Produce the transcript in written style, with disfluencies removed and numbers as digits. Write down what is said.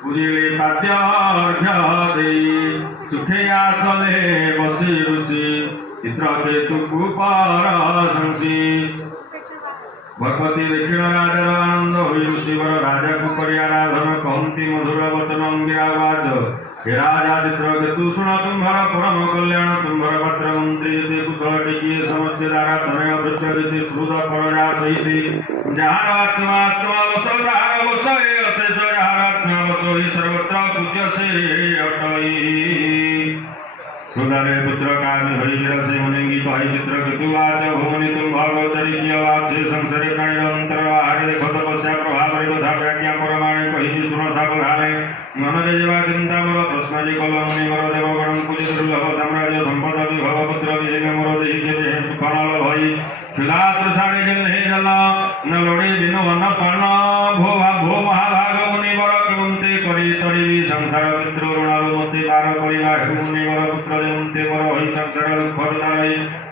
পুরিলে খাদ্যার্ঘ্য দেই সুখে আসলে বসি ঋষি চিত্রকেতুকু পরশংসি ভগবতী দক্ষিণ রাজার আনন্দ হই ঋষিবর রাজাকে করি আরাধন কহন্তি মধুর বচনম গিরাবাজ হে রাজা চিত্রকেতু শুণ তুম্ভর পরম কল্যাণ তুম্ভর ভদ্র মন্ত্রী যতি কুশল টিকিয়ে সমস্ত দ্বারা তনয় বৃদ্ধ শ্রুত পরজা সহিতি যাহার আত্মা বস তাহার বস অশেষ যাহার আত্মা বস সর্বত্র পূজ্য সে অটই সুদারে পুত্র কামি হরি বিরসে মুনিঙ্গি কহি চিত্রকেতু আচ ভুমনি তুম ভগবতরি কিয় আছে সংসারে প্রাণীর অন্তর্বাহারে দেখো তপস্যা প্রভাবে তথা ব্যাখ্যা পরমাণে কহি শুণ সাবধানে মନରେ যেবা চিন্তা মর প্রশ্ন যে কল মুনি মর দেবগণ পূজিত দুর্লভ সাম্রাজ্য সম্পদ বিভব পুত্র বিজয় মর দেহি কেবে সুখনল ভই ক্ষুধা তৃষাড়ে জল হে জল নলড়ে দিন বন পান ভো মহাভাগ মুনি বর কেমন্তে করি তরি সংসার পিতৃ ঋণ মতে বার করিবা হে মুনি বর পুত্র জয়ন্তে বর হই সংসার দুঃখ